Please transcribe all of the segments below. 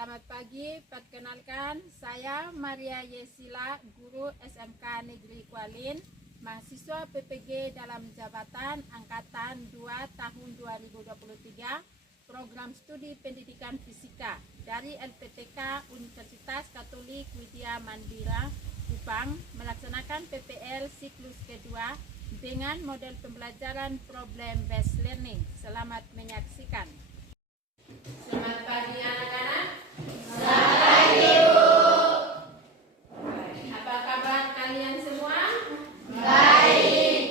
Selamat pagi, perkenalkan saya Maria Yesila, guru SMK Negeri Kualin, mahasiswa PPG dalam jabatan Angkatan 2 tahun 2023, program studi pendidikan fisika dari LPTK Universitas Katolik Widya Mandira, Kupang, melaksanakan PPL siklus kedua dengan model pembelajaran problem based learning. Selamat menyaksikan. Selamat pagi anak-anak. Selamat pagi, Bu. Apa kabar kalian semua? Baik.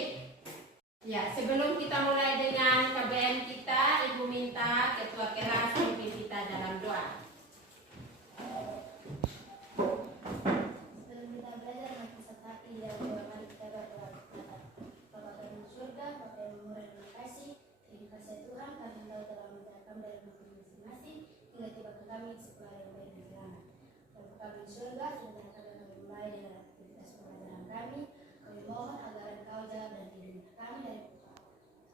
Ya, sebelum kita mulai dengan KBM kita, Ibu minta ketua kelas memimpin kita dalam doa. Sebelum kita belajar mari serta tidak mari kita berdoa. Bapa kami di surga, Bapa yang murah dan kasih, terima kasih Tuhan karena Engkau telah menjaga kami dari masing-masing hingga tiba ke kami sekolah yang baik dan selamat. Bapa kami di surga, sudah kami mulai dengan aktivitas pembelajaran kami. Kami mohon agar Engkau jaga dan lindungi kami dari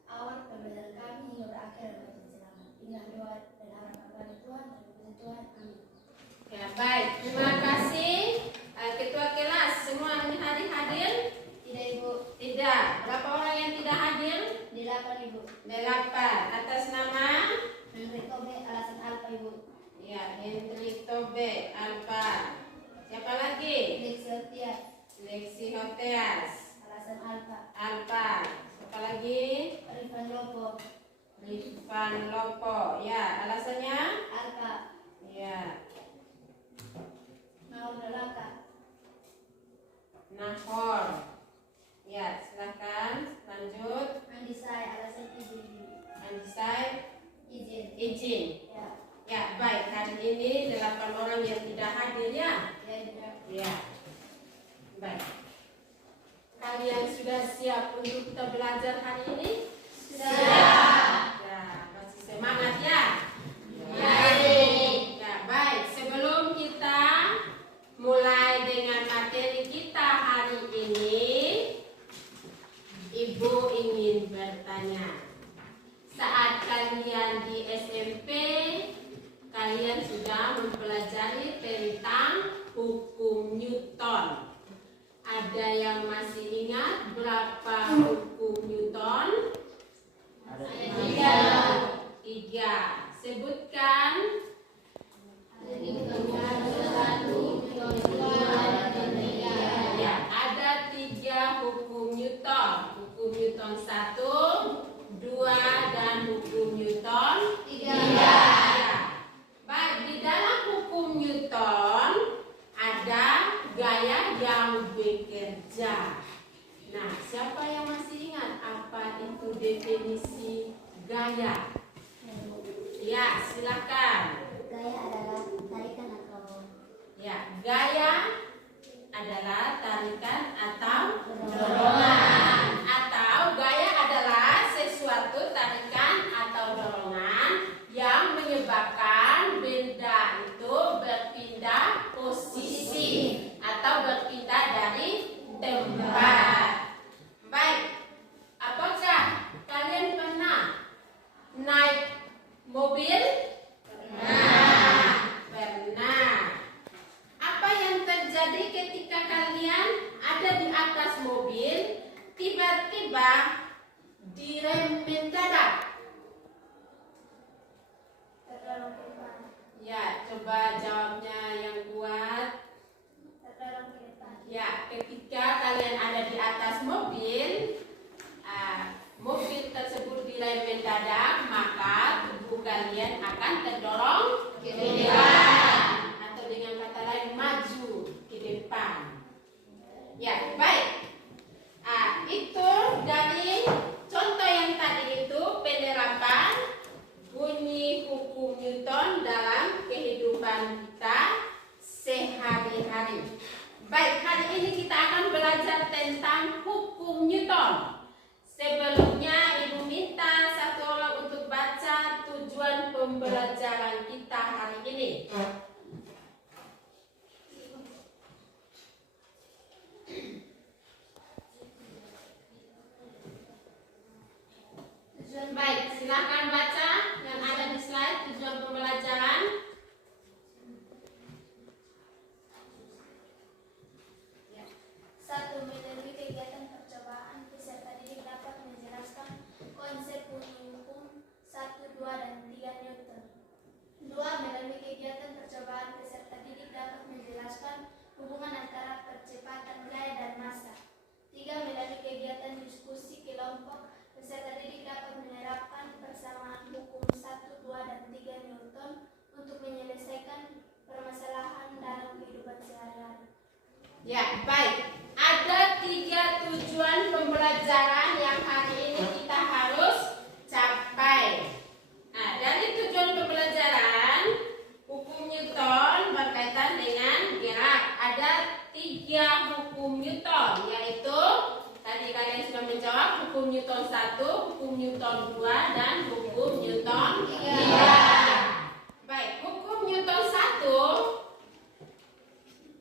awal pembelajaran kami hingga berakhir dan baik dan selamat. Inilah doa dan harapan kami Tuhan, terima kasih Tuhan, amin. Ya, baik. Terima kasih. Ketua kelas, semua hadir? Tidak Ibu. Tidak. Berapa orang yang tidak hadir? 8 Ibu. 8. Atas nama? Hendrik Tobe alasan Alfa Ibu. Ya, Hendrik Tobe Alfa. Siapa lagi? Lexi Hoteas Alasan Alfa. Alfa. Siapa lagi? Rifan Lopo. Rifan Lopo. Ya, alasannya? Alfa. Ya. Naur Dalaka. Nahor. Ya, silakan lanjut. Andisai alasan izin. Andisai izin. Ya. Ya, baik. Hari ini 8 orang yang tidak hadir ya. Ya juga. Ya. Baik. Kalian sudah siap untuk kita belajar hari ini? Siap. Ya, masih semangat ya? Baik. Ya, baik. Sebelum kita mulai dengan materi kita hari ini, Ibu ingin bertanya. Saat kalian di SMP, kalian sudah mempelajari tentang hukum Newton. Ada yang masih ingat berapa hukum Newton? Ada 3. Sebutkan. Ya, ada 3 hukum Newton. Hukum Newton 1, 2, dan hukum Newton 3. Baik, di dalam hukum Newton ada gaya yang bekerja. Nah, siapa yang masih ingat apa itu definisi gaya? Ya, silakan. Gaya adalah tarikan atau Ya, gaya adalah tarikan atau dorongan. Atau gaya adalah sesuatu tarikan atau dorongan yang menyebabkan benda itu berpindah posisi atau berpindah dari tempat. Baik, apakah kalian pernah naik mobil? Pernah. Apa yang terjadi ketika kalian ada di atas mobil, tiba-tiba direm mendadak? terlalu cepat. Ya, coba jawabnya yang kuat. Terlalu cepat. Ya, ketika kalian ada di atas mobil, mobil tersebut direm mendadak, maka tubuh kalian akan terdorong ke depan, atau dengan kata lain maju ke depan. Ya, baik. Itu dari contoh yang tadi itu penerapan bunyi hukum Newton dalam kehidupan kita sehari-hari. Baik, hari ini kita akan belajar tentang hukum Newton. Sebelumnya Ibu minta satu orang untuk baca tujuan pembelajaran kita hari ini. Baik, silakan baca yang ada di slide tujuan pembelajaran. Ya, baik. Ada 3 tujuan pembelajaran yang hari ini kita harus capai. Nah, dari tujuan pembelajaran hukum Newton berkaitan dengan gerak. Ada 3 hukum Newton, yaitu tadi kalian sudah menjawab hukum Newton 1, hukum Newton 2, dan hukum Newton 3. Baik, hukum Newton 1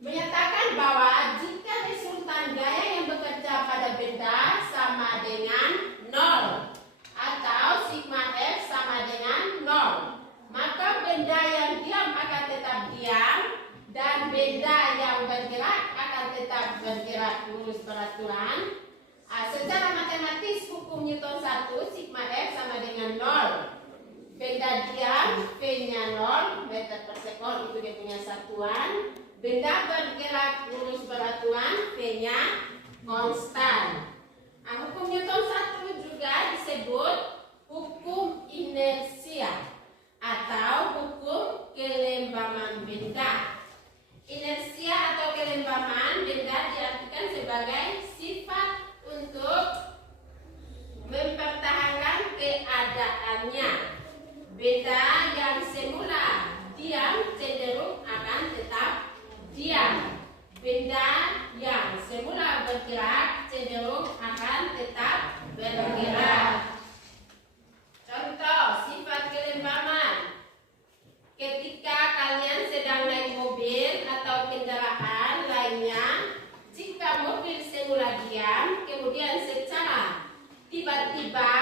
menyatakan bahwa jika resultan gaya yang bekerja pada benda sama dengan 0 atau sigma F sama dengan 0, maka benda yang diam akan tetap diam dan benda yang bergerak akan tetap bergerak lurus beraturan. Secara matematis hukum Newton 1 sigma F sama dengan 0. Benda diam V-nya 0 meter per sekon, itu dia punya satuan. Benda bergerak lurus beraturan V-nya konstan. Hukum Newton 1 juga disebut hukum inersia atau hukum kelembaman benda. Inersia atau kelembaman benda diartikan sebagai sifat untuk mempertahankan keadaannya. Benda yang semula diam cenderung akan tetap diam. Benda yang semula bergerak cenderung akan tetap bergerak. Contoh sifat kelembaman. Ketika kalian sedang naik mobil atau kendaraan lainnya, jika mobil semula diam, kemudian secara tiba-tiba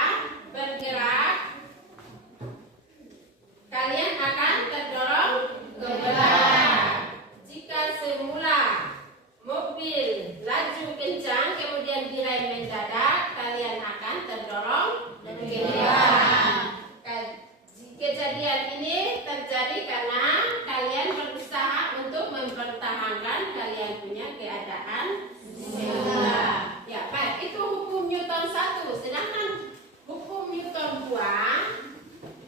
bergerak, kalian akan terdorong ke belakang. Jika semula mobil laju kencang kemudian direm mendadak, kalian akan terdorong ke belakang. Kejadian ini terjadi karena kalian berusaha untuk mempertahankan kalian punya keadaan semula. Ya, baik, itu hukum Newton 1. Sedangkan hukum Newton 2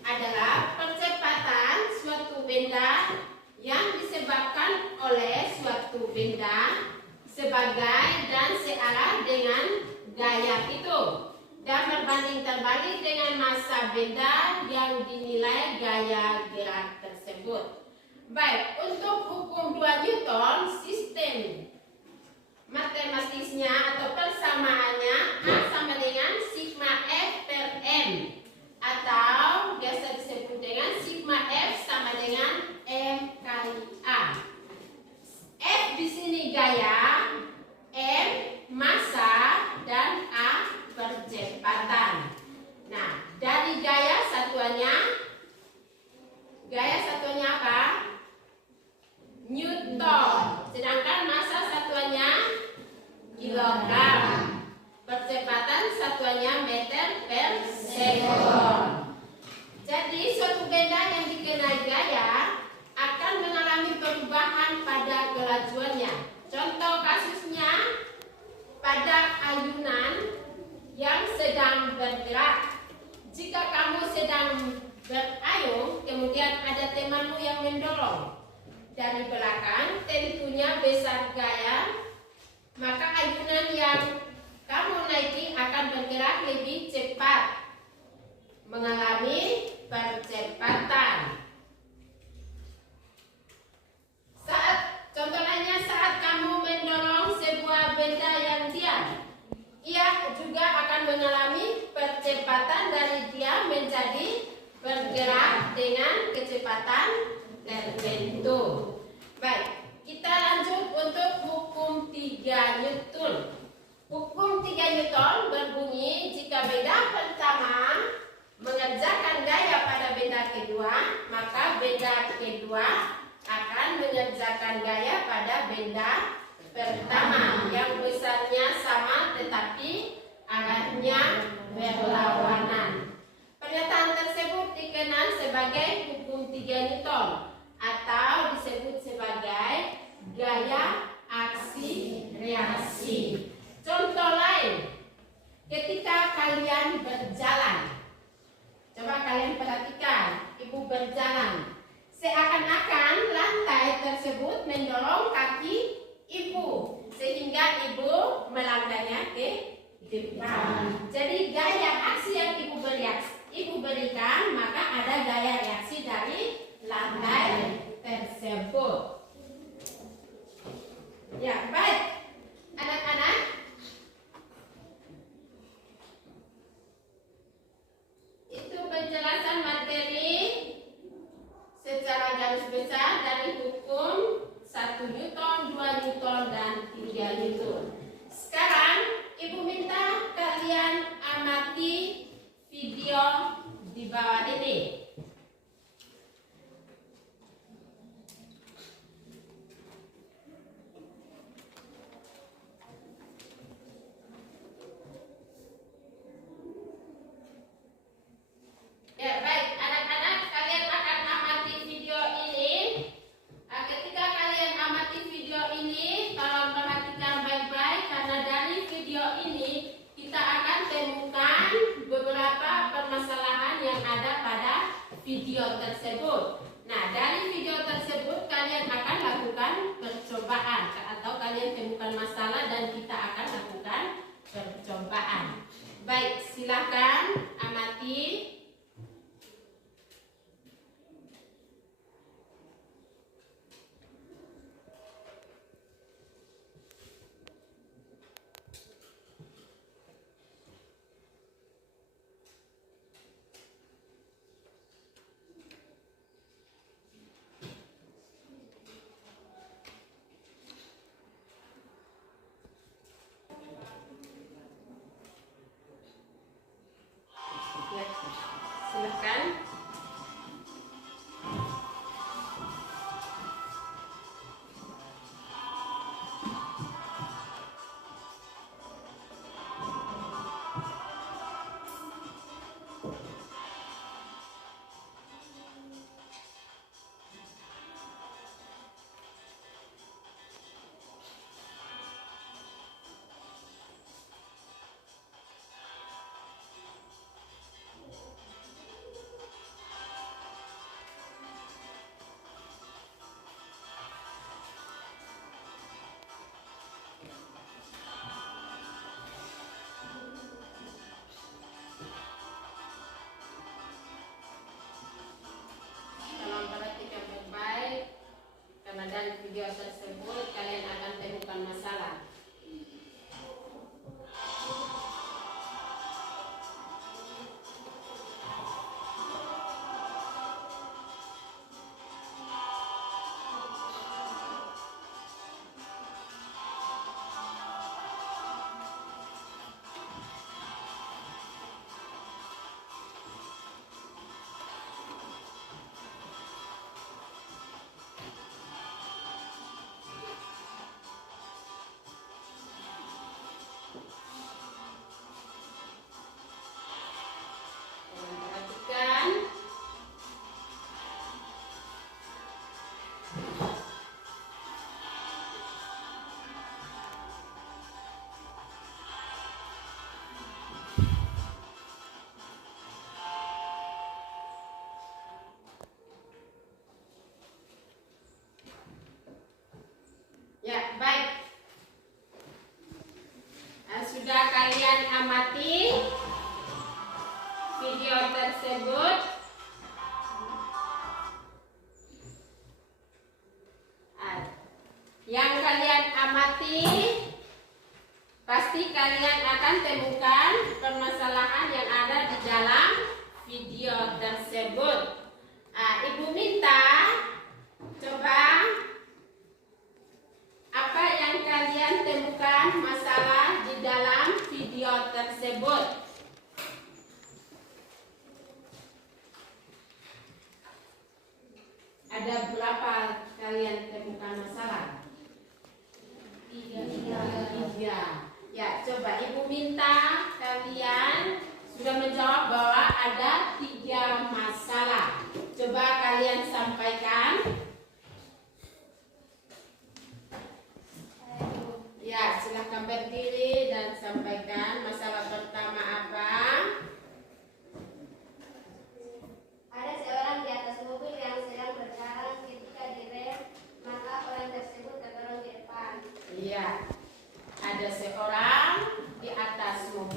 adalah percepatan suatu benda yang disebabkan oleh suatu benda sebagai dan searah dengan gaya itu, dan berbanding terbalik dengan massa benda yang dinilai gaya gerak tersebut. Baik, untuk hukum 2 Newton, sistem matematisnya atau persamaannya A sama dengan sigma F per M, atau biasa disebut dengan sigma F sama dengan M kali A. F di sini gaya, M massa, dan A percepatan. Nah, dari gaya satuannya apa? Newton. Sedangkan massa satuannya kilogram. Percepatan satuannya meter per sekon. Jadi suatu benda yang dikenai gaya akan mengalami perubahan pada kelajuannya. Contoh kasusnya pada ayunan yang sedang bergerak. Jika kamu sedang berayun, kemudian ada temanmu yang mendorong dari belakang, tentunya besar gaya, maka ayunan yang kamu naiki akan bergerak lebih cepat, mengalami percepatan. Contoh lainnya, saat kamu mendorong sebuah benda yang diam, ia juga akan mengalami percepatan dari diam menjadi bergerak dengan kecepatan tertentu. Baik, kita lanjut untuk hukum 3 Newton. Hukum 3 Newton berbunyi, jika benda pertama mengerjakan gaya pada benda kedua, maka benda kedua akan mengerjakan gaya pada benda pertama yang besarnya sama tetapi arahnya berlawanan. Pernyataan tersebut dikenal sebagai hukum 3 Newton atau disebut sebagai gaya aksi reaksi. Contoh lain, ketika kalian berjalan, titipkan. Jadi gaya aksi yang ibu berikan, maka ada gaya reaksi dari lantai tersebut. Ya, baik. Anak-anak, itu penjelasan materi secara garis besar dari hukum 1 Newton, 2 Newton, dan 3 Newton. Sekarang ibu minta kalian amati video di bawah ini. Ya, baik anak-anak, kalian akan amati video ini. Ketika kalian amati video ini, tolong perhatikan baik-baik karena dari video ini kita akan temukan beberapa permasalahan yang ada pada video tersebut. Nah, dari video tersebut kalian akan lakukan percobaan atau kalian temukan masalah dan kita akan lakukan percobaan. Baik, silakan amati. Ya, silakan. Tolong perhatikan baik-baik karena dari video tersebut kalian akan temukan masalah. Tolong perhatikan. Ya, baik. Sudah kalian amati video tersebut. Yang kalian amati, pasti kalian akan temukan permasalahan yang ada di dalam video tersebut. Ibu minta coba apa yang kalian temukan masalah di dalam video tersebut. Ada berapa kalian temukan masalah? Tiga. Ya, coba ibu minta kalian sudah menjawab bahwa ada 3 masalah. Coba kalian sampaikan. Ya, silahkan berdiri dan sampaikan masalah pertama apa. Ada seorang di atas mobil yang sedang berjalan ketika direm, maka orang tersebut terdorong di depan. Iya, ada seorang di atas mobil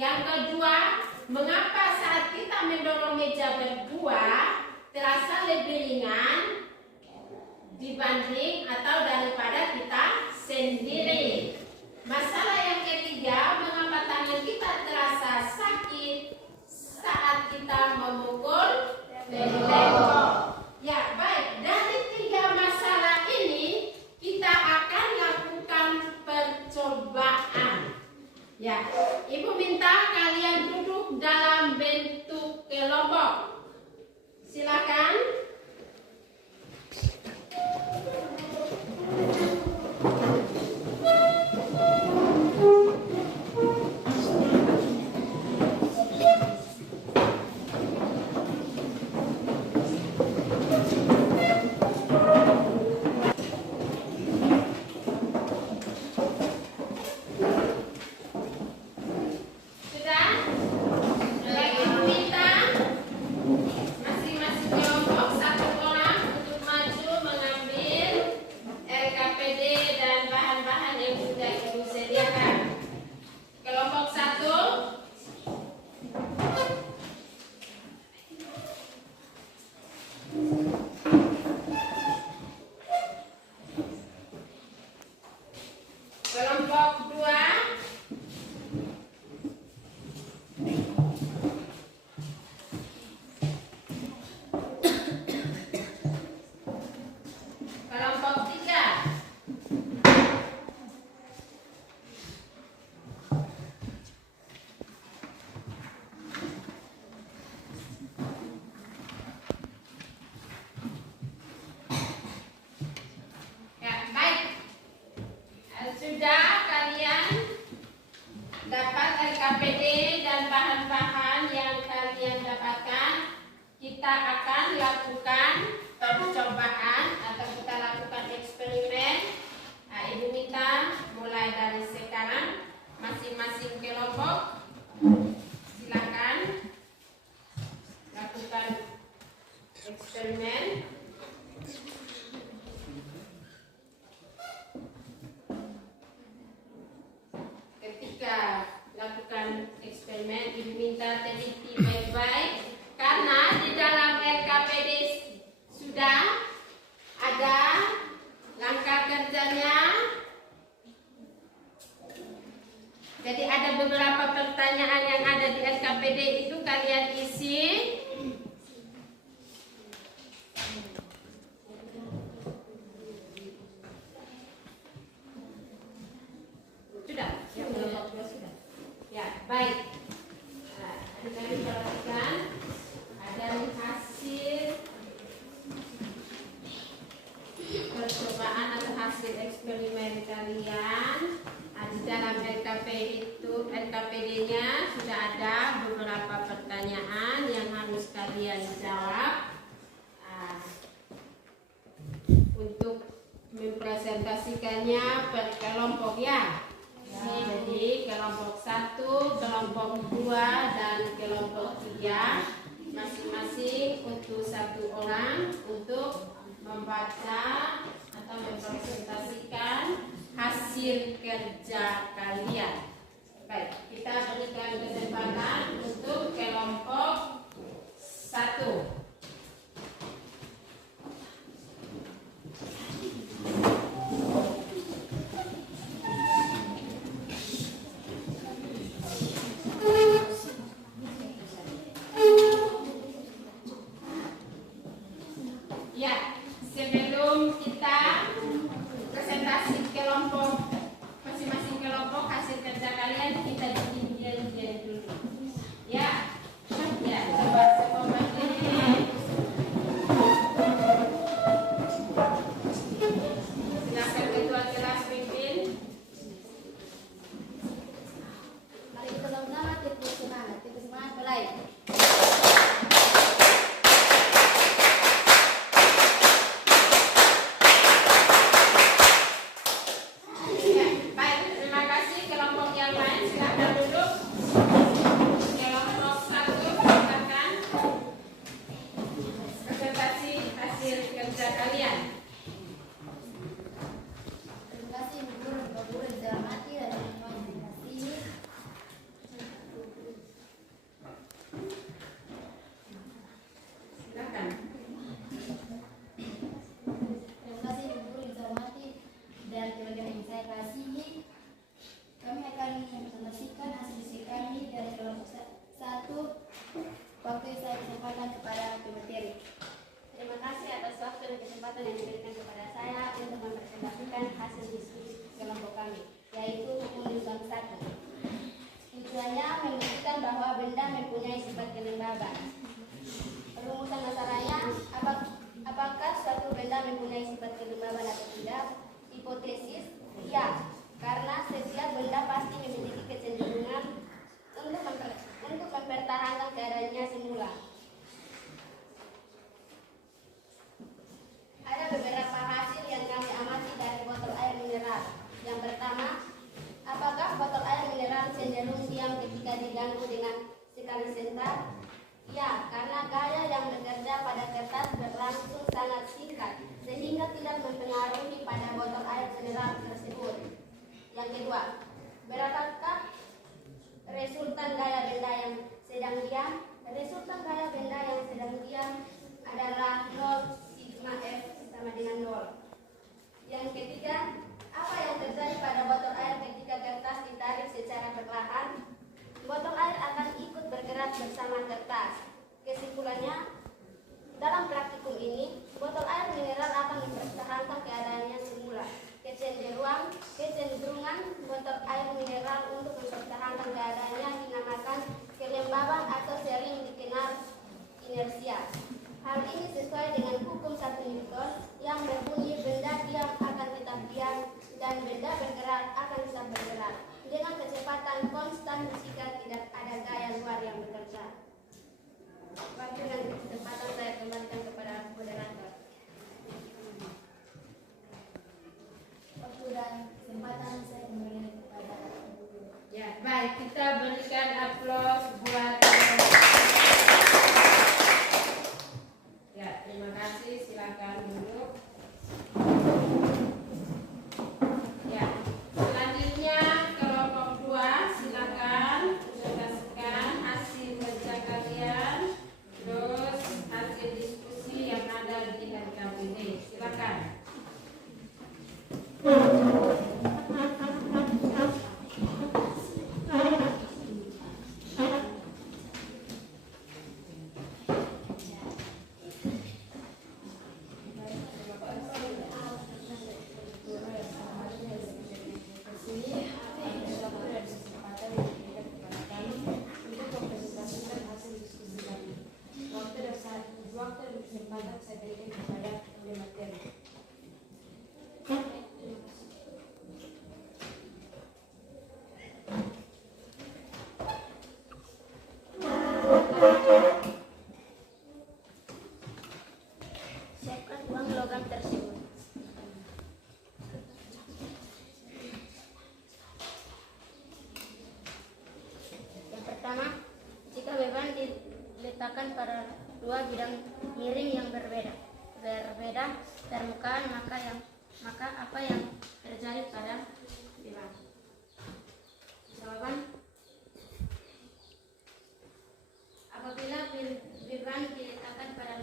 Yang kedua, mengapa saat kita mendorong meja berdua terasa lebih ringan dibanding atau daripada kita sendiri? Masalah yang ketiga, mengapa tangan kita terasa sakit saat kita memukul tembok? Ya, baik. Dari tiga masalah ini kita akan lakukan percobaan. Ya, Ibu minta kalian duduk dalam bentuk kelompok. Silakan. Kelompok 2. Kelompok 3. Ya, baik. Sudah kalian dapat LKPD dan bahan-bahan yang kalian dapatkan, kita akan lakukan percobaan atau kita lakukan eksperimen. Nah, Ibu minta mulai dari sekarang masing-masing kelompok silakan lakukan eksperimen. Lakukan eksperimen, Ibu minta teliti baik-baik karena di dalam LKPD sudah ada langkah kerjanya. Jadi ada beberapa pertanyaan yang ada di LKPD itu kalian isi. Sudah? Ya, sudah. Ya, baik. Nah, adik-adik perhatikan ada hasil percobaan atau hasil eksperimen kalian. Nah, di dalam LKPD-nya sudah ada beberapa pertanyaan yang harus kalian jawab. Nah, untuk mempresentasikannya per kelompok ya. Jadi kelompok 1, kelompok 2, dan kelompok 3 masing-masing untuk 1 orang untuk membaca atau mempresentasikan hasil kerja kalian. Baik, kita berikan kesempatan untuk kelompok 1. Ya, sebelum kita presentasi kelompok masing-masing kelompok hasil kerja kalian, kita diam dulu. Ya, ya, coba berdiri. Silakan ketua kelas pimpin. Mari kita sama-sama tipu semangat mulai. sifat kelembaban. Perumusan masalahnya, apakah suatu benda mempunyai sifat kelembaban atau tidak? Hipotesis, ya, karena setiap benda pasti memiliki kecenderungan untuk mempertahankan keadaannya semula. Ada beberapa hasil yang kami amati dari botol air mineral. Yang pertama, apakah botol air mineral cenderung diam ketika diganggu dengan sekali sentak? Ya, karena gaya yang bekerja pada kertas berlangsung sangat singkat, sehingga tidak mempengaruhi pada botol air mineral tersebut. Yang kedua, berapakah resultan gaya benda yang sedang diam? Resultan gaya benda yang sedang diam adalah 0 sigma F sama dengan 0. Yang ketiga, apa yang terjadi pada botol air ketika kertas ditarik secara perlahan? Botol air akan ikut bergerak bersama kertas. Kesimpulannya, dalam praktikum ini, botol air mineral akan mempertahankan keadaannya semula. Kecenderungan botol air mineral untuk mempertahankan keadaannya dinamakan kelembaban atau sering dikenal inersia. Hal ini sesuai dengan hukum 1 Newton yang berbunyi benda diam akan tetap diam dan benda bergerak akan tetap bergerak dengan kecepatan konstan jika tidak ada gaya luar yang bekerja. Waktu dan kesempatan saya kembalikan kepada moderator. Waktu dan kesempatan saya kembalikan kepada Ya, baik, kita berikan aplaus buat ya, terima kasih, silakan duduk. Ya, selanjutnya kelompok 2, silakan presentasikan hasil kerja kalian, terus hasil diskusi yang ada di HKBD. Silakan. siapkan uang logam tersebut. Yang pertama, jika beban diletakkan pada dua bidang miring yang berbeda permukaan, maka apa yang terjadi pada beban? Jawaban: apabila beban diletakkan pada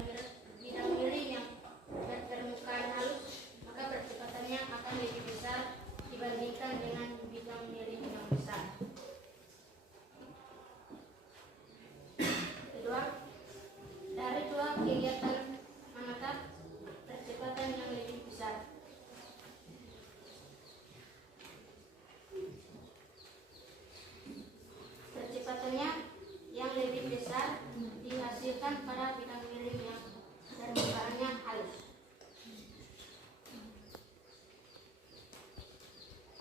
bidang miring yang berpermukaan halus, maka percepatannya akan lebih besar dibandingkan dengan bidang miring yang besar. Kedua, dari dua kegiatan manakah percepatan yang lebih besar? Percepatannya yang lebih besar dihasilkan pada bidang miring yang permukaannya halus.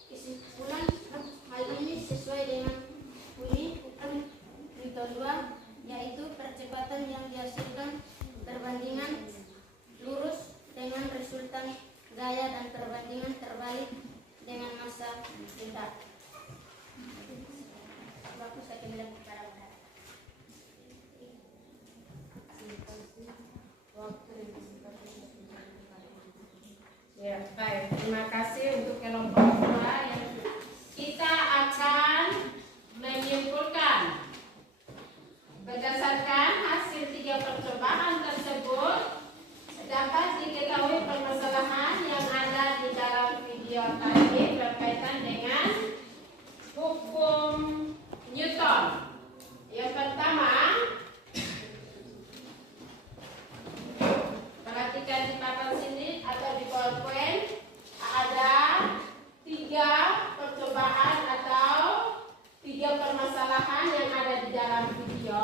Kesimpulan, hal ini sesuai dengan bunyi hukum Newton 2, yaitu percepatan yang dihasilkan perbandingan lurus dengan resultan gaya dan perbandingan terbalik dengan massa benda. Bagus, saya bilang kepada Anda. Ya, baik. Terima kasih untuk kelompok 2 yang kita akan menyimpulkan berdasarkan hasil 3 percobaan tersebut. Dapat diketahui permasalahan yang ada di dalam video tadi berkaitan dengan hukum Newton. Yang pertama, perhatikan di papan sini atau di PowerPoint ada 3 percobaan atau 3 permasalahan yang ada di dalam video.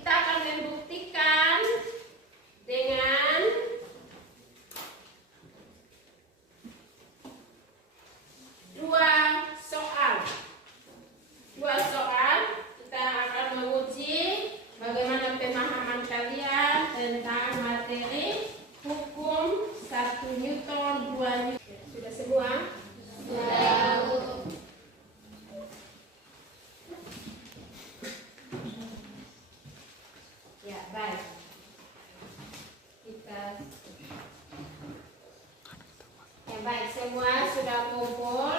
kita akan membuktikan dengan dua soal. Kita akan menguji bagaimana pemahaman kalian tentang materi hukum 1 Newton, 2 Newton. Sudah semua? Sudah. Ya, baik. Ya, baik, semua sudah kumpul.